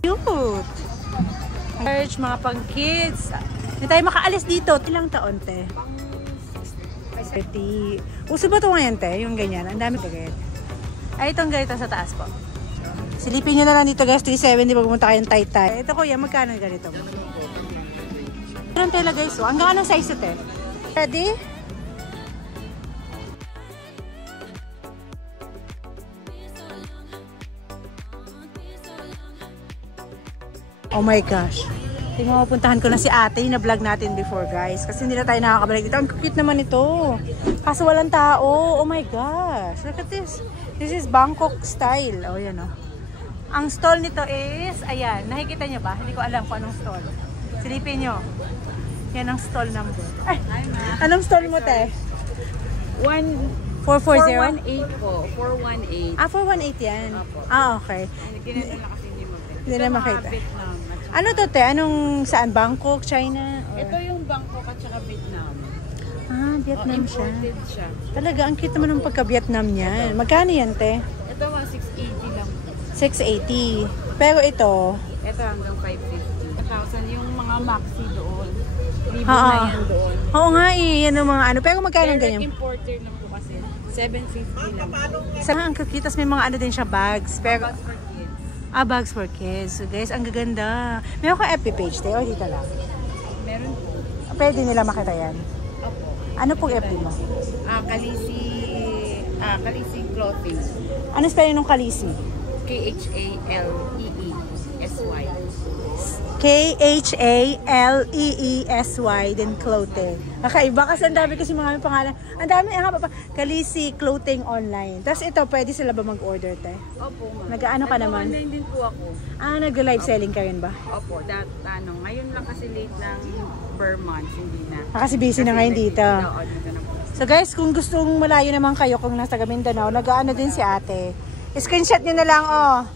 Cute! Church, mga pang-kids. Hindi tayo makaalis dito. Ilang taon, te? 30. Uso ba ito ngayon, te? Yung ganyan. Ang dami ganyan. Ay, itong ganito sa taas po. Silipin nyo na lang dito, guys. 370 pag pumunta kayong Taytay. Ito, kuya, magkano ganito? Ganun tela, guys. Ang gano'ng size ito, te? Ready? Oh my gosh. Tingnan mo, puntahan ko na si ate. Yung na-vlog natin before, guys. Kasi hindi na tayo nakakabalik dito. Ang cute naman ito. Kaso walang tao. Oh my gosh. Look at this. This is Bangkok style. Oh, yan oh. Ang stall nito is, ayan. Nakikita nyo ba? Hindi ko alam kung anong stall. Silipin nyo. Yan ang stall number. Ay, anong stall mo, te? 440? 418 po. 418. Ah, 418 yan. Opo. Ah, okay. Hindi na makita. Ano to, te? Anong, saan? Bangkok, China? Or? Ito yung Bangkok at saka Vietnam. Ah, Vietnam siya. Imported siya. Talaga, ang cute naman ng pagka-Vietnam niyan. Magkano yan, te? Ito 680 lang po. 680. Pero ito, Ito hanggang 550. 1,000 yung mga maxi doon. Libo Oo. na yan doon. oo nga eh, yan ang mga ano. Pero magkano Direct ganyan? importer lang po kasi. 750 lang po. Sa ang cute, tas may mga ano din siya, bags. Pero, Bags for kids. bags for kids. So guys, ang gaganda. Meron ka FB page, te? O dito lang? Meron po. Pwede nila makita yan. Opo. Ano pong FB mo? Kalisi clothing. Ano spelling ng Kalisi? K-H-A-L-E-E-S-Y. K-H-A-L-E-E-S-Y din clothing. Kakaiba kasi ang dami kasi mga pangalan. Ang dami pa. Kalisi Clothing Online. Tapos ito, pwede sila ba mag-order, te? Opo, ma'am. Nag-ano ka naman? Nag-online din po ako. Ah, nag-live selling ka rin ba? Opo, ngayon lang kasi late ng per month, hindi na. Kasi busy na ngayon dito. Oo, dito na po. So guys, kung gustong malayo naman kayo kung nasa Mindanao, nag-ano din si ate. Screenshot nyo na lang, oh.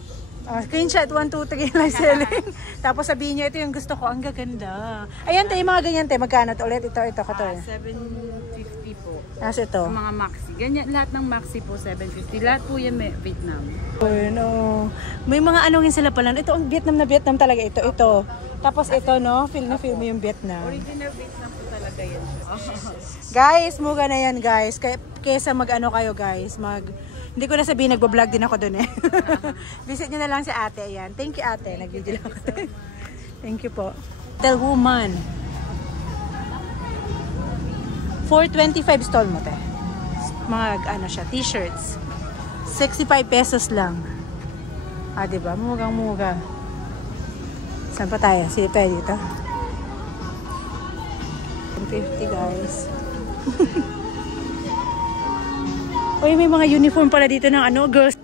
Screenshot 1, 2, 3 live selling. Tapos sabihin nyo, ito yung gusto ko. Ang gaganda. Ayan tayo, mga ganyan tayo. Magkano ulit? Ito, katol. 750 po. Tapos ito. Ang mga maxi. Ganyan, lahat ng maxi po, 750. Lahat po yan may Vietnam. Bueno. May mga anongin sila pala. Ito ang Vietnam na Vietnam talaga. Ito. Tapos ito, no? Feel na feel mo yung Vietnam. Original Vietnam po talaga yan. Guys, muga na yan, guys. Kesa mag-ano kayo, guys. Hindi ko na sabihin, nagbablog din ako doon eh. Visit nyo na lang si ate. Ayan. Thank you, ate. Nag-video lang ako. Thank you po. Tell woman. 425 stall mo, te. Mga ano siya, t-shirts. 65 pesos lang. Ah, diba? Mugang-muga. Saan pa tayo? Sige pa dito. 150, guys. Uy, may mga uniform pala dito ng ano, girls.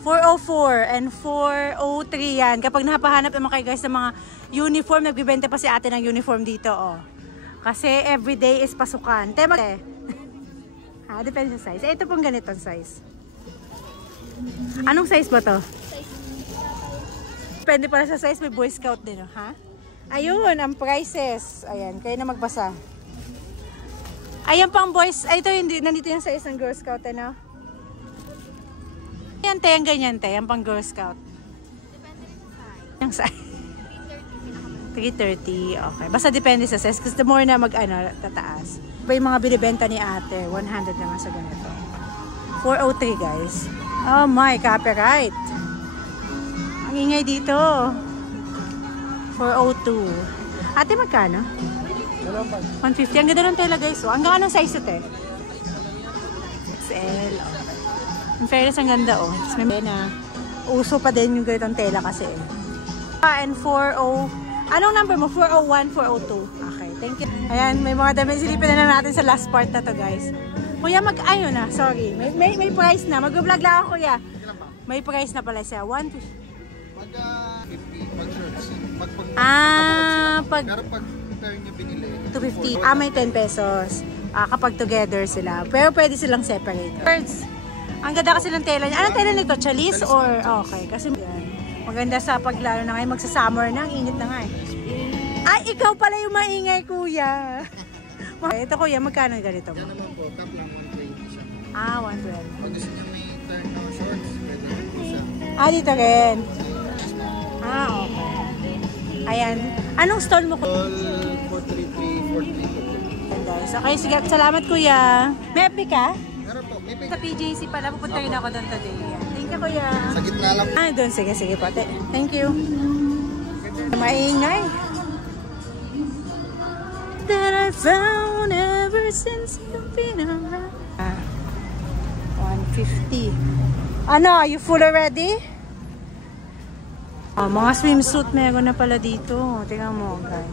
404 and 403 yan. Kapag napahanap naman kayo guys ng mga uniform, nagbibenta pa si ate ng uniform dito, oh. Kasi everyday is pasukan. Tema, ha, depende sa size. Ito pong ganitong size. Anong size ba to? Depende pala sa size, may Boy Scout din, oh, ha? Ayun, ang prices. Ayan, kayo na magbasa. Ayan pang boys. Ay, ito hindi. Nandito yung size ng Girl Scout, ano? Ayan, te. Ang ganyan, te. Ang pang Girl Scout. Depende rin sa size. Yung size. 330. Okay. Basta depende sa size. Kasi the more na mag-ano, tataas. Iba yung mga binibenta ni ate. 100 naman sa ganito. 403, guys. Oh my, copyright. Ang ingay dito. 402. Ate, magkano? 150. Ang ganda ng tela, guys. So, ang ganda ng size ito, eh. XL. Oh. In fairness, ang ganda, oh. Tapos may na uso pa din yung ganitong tela kasi, eh. And 40... Anong number mo? 401, 402. Okay, thank you. Ayan, may mga damit. Silipin na lang natin sa last part na to, guys. Kuya, ayun na. Sorry. May price na. Mag-vlog lang ako, kuya. May price na pala siya. 150. Pag 50, pag shirts. Pag... Pero pag niyo binili, 250. May 10 pesos. Kapag together sila. Pero pwede silang separate. Birds. Ang ganda kasi ng tela niya. Anong tela nito? Chalis or... Okay. Kasi yan. Maganda sa paglalo na ngayon. Magsa-summer na. Ang init na nga eh. Ay, ikaw pala yung maingay, kuya. Ito kuya, magkano ganito mo? Yan naman po, cap yung 120 siya. Ah, 112. Pag gusto niya may turn na shorts, pwede rin po siya. Ah, dito rin. Ah, okay. Ayan. Anong stall mo? All 433, 432. Ayan, guys. Okay, sige. Salamat kuya. May FB ka? Meron po, may Sa PJC pala, pupunta rin ako doon today. Thank you kuya. sa gitna lang. Ah, doon. Sige, sige po. Thank you. Maingay. That I found ever since you've been around. 150. Ano, are you full already? Oh, mga swimsuit meron na pala dito. Tingnan mo, guys.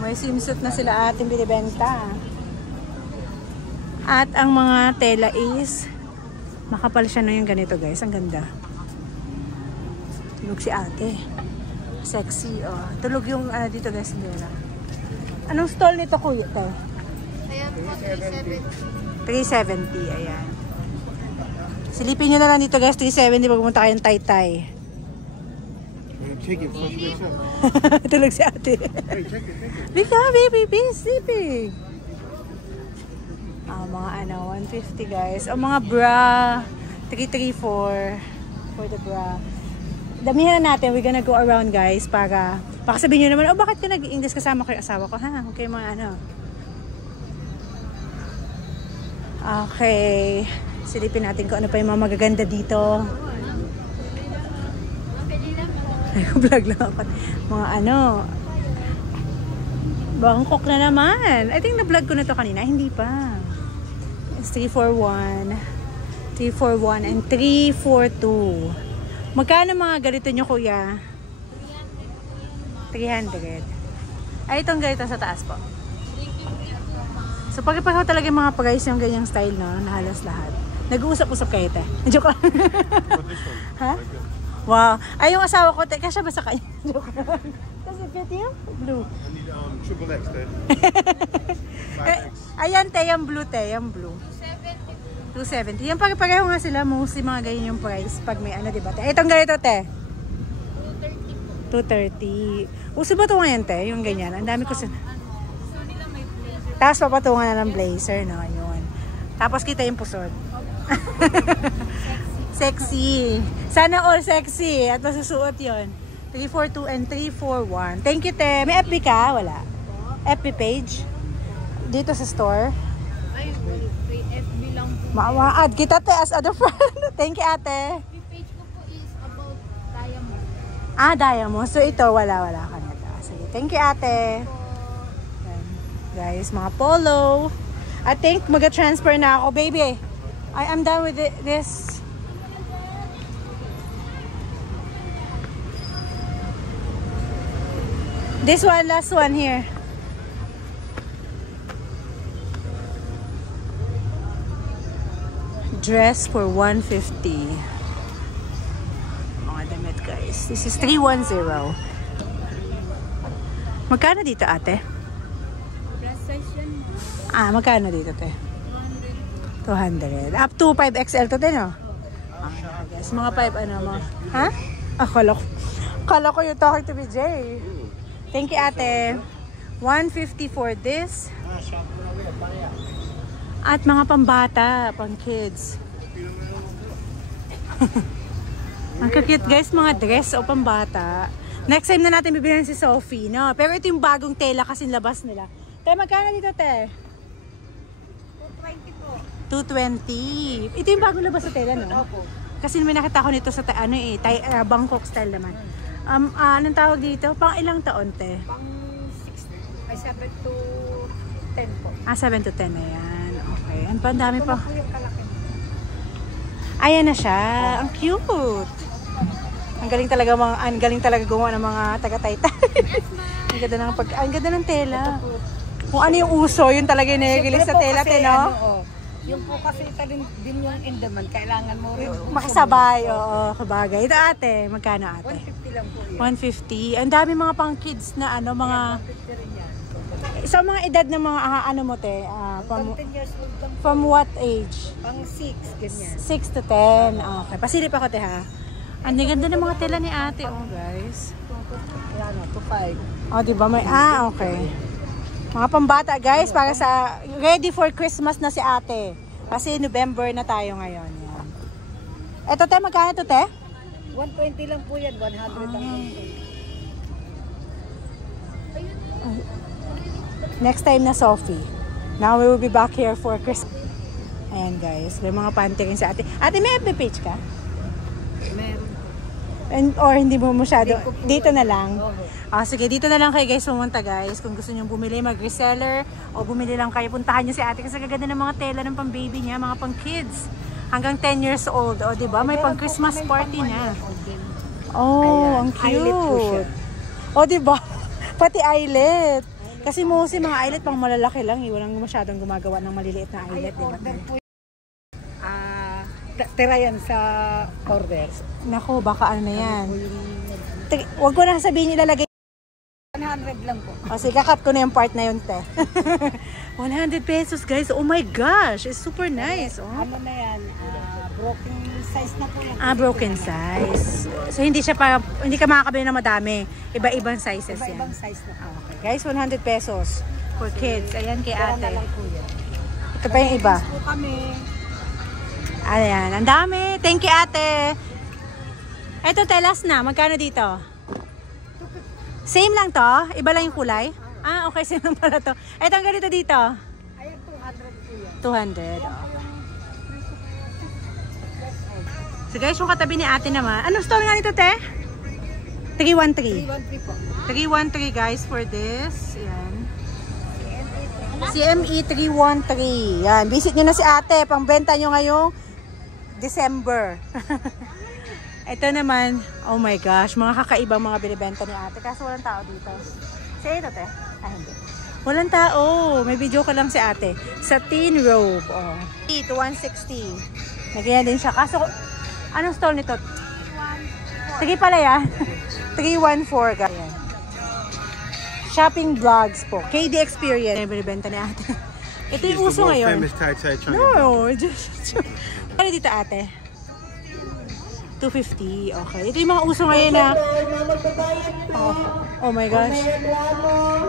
May swimsuit na sila ating binibenta. At ang mga tela is makapal siya na yung ganito, guys. Ang ganda. Tulog si ate. Sexy, oh. Tulog yung dito, guys. Anong stall nito, kuya? Ayan po, 370. 370, ayan. Silipin nyo na lang dito guys, 370 pag pumunta kayong Taytay. Check it, push it. Tulog si ate. Hey, check it. Bika, baby, be sleeping. Mga ano, 150 guys. O mga bra, 334 for the bra. Damihan na natin, we're gonna go around guys para sabihin nyo naman, oh bakit ka nag-English kasama ko yung asawa ko? Ha? Okay, mga ano. Okay. Silipin natin kung ano pa yung mga magaganda dito. Vlog lang ako. Mga ano. Bangkok na naman. I think na-vlog ko na to kanina. Hindi pa. It's 341. 341 and 342. Magkano mga ganito nyo kuya? 300. Ay, itong ganito sa taas po. So, pag-ipahaw talaga yung mga price yung ganyang style, no? Na halos lahat. Nag-uusap-usap kayo, te. Joke lang. Ha? Wow. Ay, yung asawa ko, te. Kasya ba sa kanya? Joke lang. Kasi fit yung blue. I need triple X then. Ayan, te. Yung blue, te. Yung blue. 270. Yung pag-ipahaw nga sila, mostly mga ganyan yung price. Pag may ano, diba, te? Itong ganito, te. 230. Uso ba ito ngayon, te? Yung ganyan. Ang dami ko sa... Tapos papatungan na ng blazer, no? Yun. Tapos kita yung pusod. Sexy. Sana all sexy. At masusuot yun. 342 and 341. Thank you, te. May FB ka? Wala. FB page? Dito sa store? Ay, FB lang po. Ma-add kita, te, as other friend. Thank you, ate. FB page ko po is about diamond. Ah, diamond. So, ito, wala ka na. Sige. Thank you, ate. Guys, mga polo. I think mag-transfer na ako, baby. I'm done with this. This one, last one here. Dress for 150. Mga damit, guys. This is 310. Magkano dito, ate? Ah, magkano dito, te? 200. Up to 5XL to, te, no? Yes, mga 5, ano, mga... Ha? Akala ko yung talking to BJ. Thank you, ate. 150 for this. At mga pambata, pang kids. Ang cute, guys, mga dress o pambata. Next time na natin bibilihan si Sophie, no? Pero ito yung bagong tela kasi labas nila. Te, magkano dito, te? 220 po. 220. Ito yung bagong labas sa tela, no? Opo. Kasi may nakita ko nito sa Bangkok style naman. Anong tawag dito? Pang ilang taon, te? Pang 6, ay 7 to 10 po. 7 to 10 na yan. Okay. Ang dami pa. Ito yung kalaki. Ayan na siya. Ang cute. Ang galing talaga gumawa ng mga taga-Taytay. Ang ganda ng tela. Kung ano yung uso, yun talaga yung nag-release sa tela, te, no? Yung po kasi din yung in demand, kailangan mo rin. Makisabay, oo, kabagay. Ito, ate, magkano, ate? 150 lang po yun. 150. Ang dami mga pang kids na ano, mga... 150 rin yan. So, mga edad ng mga ano mo, te? From 10 years old lang. From what age? Pang 6, ganyan. 6 to 10. Okay. Pasilip ako, te, ha? Ang ganda ng mga tela ni ate, oh, guys. Ayan o, to 5. Oh, diba? May... okay. Mga pambata guys, para sa ready for Christmas na si ate. Kasi November na tayo ngayon. Yan. Eto te, magkano ito te? 120 lang po yan, 100 lang po. Next time na Sophie. Now we will be back here for Christmas. Ayan guys, may mga panty rin si ate. Ate, may FB page ka? Meron. Or hindi mo masyado? Dito na lang. Oo. Sige, dito na lang kayo guys pumunta guys. Kung gusto nyo bumili, mag-reseller o bumili lang kayo, puntahan nyo si ate kasi kaganda ng mga tela ng pang-baby niya, mga pang-kids. Hanggang 10 years old. O, diba? May pang-Christmas party na. Oh, ang cute. O, diba? Pati eyelet. Kasi mostly mga eyelet pang malalaki lang. Walang masyadong gumagawa ng maliliit na eyelet. Diba? Tira yan sa order. Nako, baka ano na yan. Huwag ko na sabihin ilalagay. 100 lang po. O sige, kakat ko na yung part na yun, te. 100 pesos, guys. Oh my gosh. It's super nice. Oh. Ano na yan? Broken size na po yan. Broken size. So, hindi siya hindi ka makakabili na madami. Iba-ibang sizes yan. Iba-ibang size na po. Okay. Guys, 100 pesos for kids. Ayan kay Tira na ate. lang po yan. Ito pa yung iba. Po kami. Ayan, ang dami. Thank you, ate. Ito, telas na. Magkano dito? Same lang to? Iba lang yung kulay? Okay. Same lang pala to. Ito, ang ganito dito? Ayan, 200 po yan. 200. Okay. So guys, yung katabi ni ate naman. Anong store nga nito, te? 313. 313 po. 313 guys for this. Yan. CME 313. Yan. Visit nyo na si ate. Pangbenta nyo ngayong December. Ito naman, oh my gosh, mga kakaibang mga binibenta ni ate. Kaso walang tao dito. Say ito, te. Hindi. Walang tao. May video ka lang si ate. Satin robe. Oh. 160. Nagyan din siya. Kaso, anong stall nito? 314. Sige pala yan. 314. Ganyan. Shopping vlogs po. KD Experience. Binibenta ni ate. Ito yung uso ngayon. Famous Tay China. No, just ano dito ate? 250. Okay. Ito yung mga uso ngayon na oh my gosh.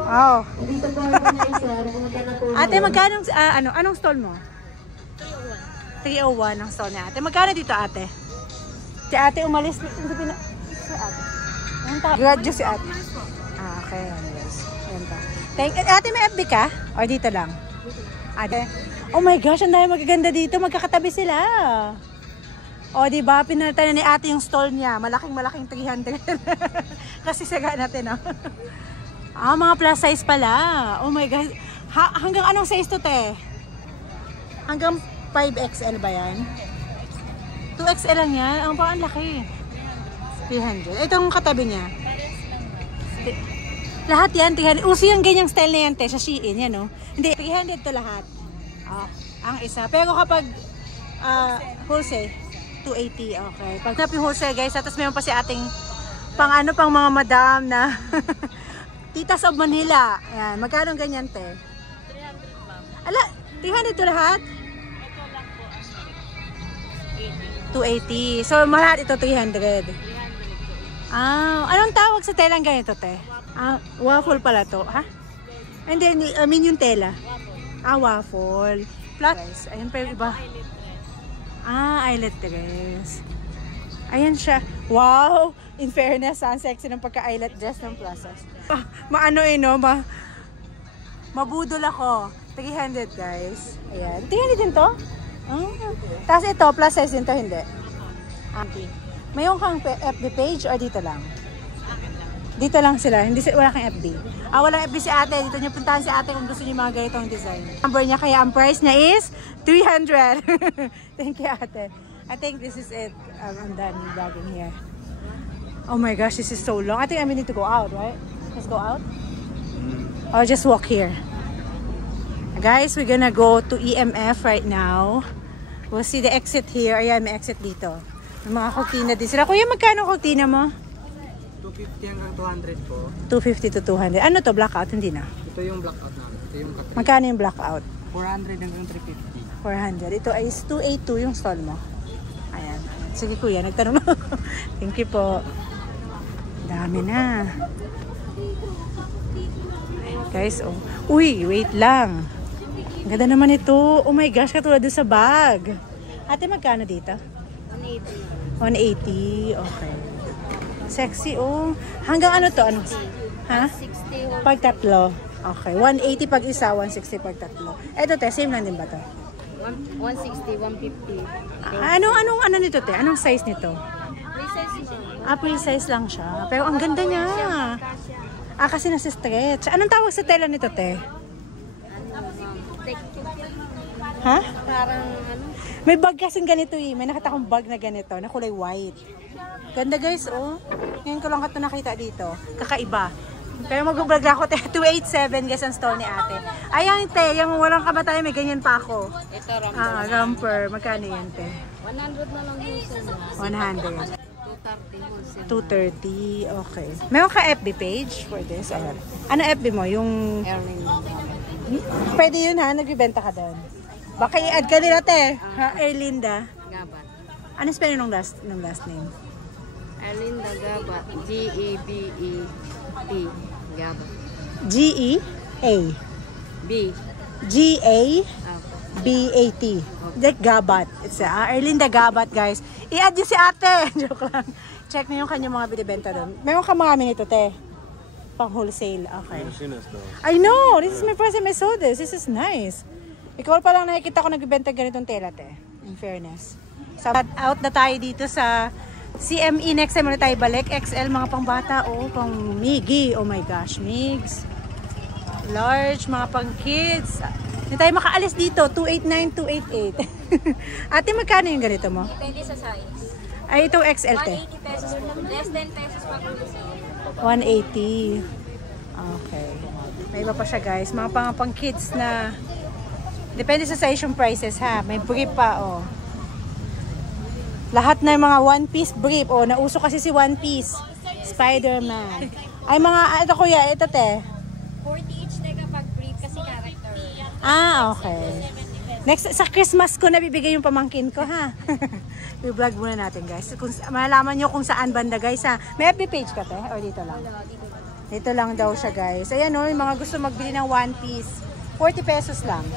Wow. Ate, magkano anong stall mo? 301 ang stall ni ate. Magkano dito ate? Si ate umalis. Si ate. Graduate si ate. Okay. Yes. Ayan pa. Ate, may FB ka? O dito lang? Ate. Oh my gosh, ang dami magaganda dito. Magkakatabi sila. O, diba? Pinalitan na ni ate yung stall niya. Malaking 300. Kasi saga natin, no? Mga plus size pala. Oh my God. Hanggang anong size to, te? Hanggang 5XL ba yan? 2XL lang yan? Ang parang laki. 300. Itong katabi niya. Lahat yan, 300. Uso yung ganyang style na yan, te. Sa Shein, yan, no? Hindi, 300 to lahat. Ang isa. Pero kapag wholesale, 280, okay. Pag yung wholesale guys, tapos mayroon pa si ating pang mga madam na Titas of Manila. Ayan, magkano ganyan, te? 300 ma'am. Ala, 300 to lahat? Ito lang po, 280. So, lahat ito 300. 300 po. Anong tawag sa telang ganito, te? Waffle pala to, ha? And then, I mean yung tela. Waffle. Flat. Guys, ayun pa yung iba. Eyelet dress. Ayan siya. Wow! In fairness, ang sexy ng pagka-eyelet dress ng Plazas. Maano no? Mabudol ako. 300 guys. Ayan. 300 din to? Tapos ito, plus size din to, hindi? Mayroon kang FB page or dito lang? Dito lang sila. Wala kang FB. Walang FB si ate. Dito niyo puntahan si ate kung gusto niyo mga ganitong design. Number niya, kaya ang price niya is 300. Thank you, ate. I think this is it. I'm done vlogging here. Oh my gosh, this is so long. I think we need to go out, right? Let's go out? Or just walk here. Guys, we're gonna go to EMF right now. We'll see the exit here. Ayan, may exit dito. May mga kortina din sila. Kuya, magkano kortina mo? 250 hanggang 200 po. 250 to 200. Ano to? Blackout? Hindi na. Ito yung blackout namin. Ito yung Magkano yung blackout? 400 hanggang 350. 400. Ito ay 282 yung stall mo. Ayan. Sige kuya, nagtanong na. Thank you po. Dami na. Guys, oh. Uy, wait lang. Ang ganda naman ito. Oh my gosh, katulad doon sa bag. Ate, magkano dito? 180. 180. Okay. Sexy, oh. Hanggang ano to? Ano? Ha? 60. Pag tatlo. Okay. 180 pag isa, 160 pag tatlo. Eto, te, same lang din ba to? 160, 150. Ano nito, te? Anong size nito? Free size lang siya. Pero ang ganda niya. Kasi nasa-stretch. Anong tawag sa tela nito, te? Ha? Parang ano? May bag kasing ganito eh. May nakita akong bag na ganito, na kulay white. Ganda guys, oh. Ngayon ko lang ito nakita dito. Kakaiba. Pero mag-vlog ako, te. 287 guys ang store ni ate. Ayan, te. Yung walang kabatayan, may ganyan pa ako. Ito, ramper. Romper. Magkano yan, te? 100 na lang yung sila. 100. 230 wholesale. 230. Okay. Meron ka FB page for this? Ayan. Ano FB mo? Yung... Erlinda. Pwede yun ha? Nagbibenta ka doon. Baka i-add ka nila, te. Ha? Erlinda. Gabat. Ano spelling ng last name? Erlinda Gabat. G-A-B-E-T. Gabat. G-E-A. B. G-A-B-A-T. Like Gabat. It's Erlinda Gabat, guys. I-add nyo si ate. Joke lang. Check nyo yung kanyang mga binibenta doon. Meron ka mga nito, te. Pang wholesale. Okay. I know. This is my first time I saw this. This is nice. Ikaw pa lang nakikita ko nagbibenta ganitong tela, te. In fairness. So, out na tayo dito sa CME. Next time ulit tayo balik. XL, mga pang bata. Oh, pang Miggy. Oh my gosh, Migs. Large, mga pang kids. Hindi tayo makaalis dito. 289, 288. Ate, magkano yung ganito mo? Depende sa size. Ay, itong XL, te. 180 pesos. Less than pesos pag wholesale. 180. Okay. May iba pa siya, guys. Mga pang kids na... Depende sa size yung prices, ha. May brief pa, oh. Lahat na mga one piece brief. Oh, nauso kasi si One Piece. Spider-Man. Ay, mga... Ito, kuya. Ito, te. 40 each na kapag brief kasi character. Okay. Next, sa Christmas ko nabibigay yung pamangkin ko, ha. I-vlog muna natin, guys. Kung malalaman nyo kung saan banda, guys, ha. May FB page ka, te? O dito lang? Dito lang daw siya, guys. Ayan, oh, yung mga gusto magbili ng one piece. 40 pesos lang.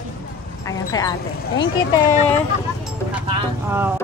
Ayan kay ate. Thank you, te. Oh.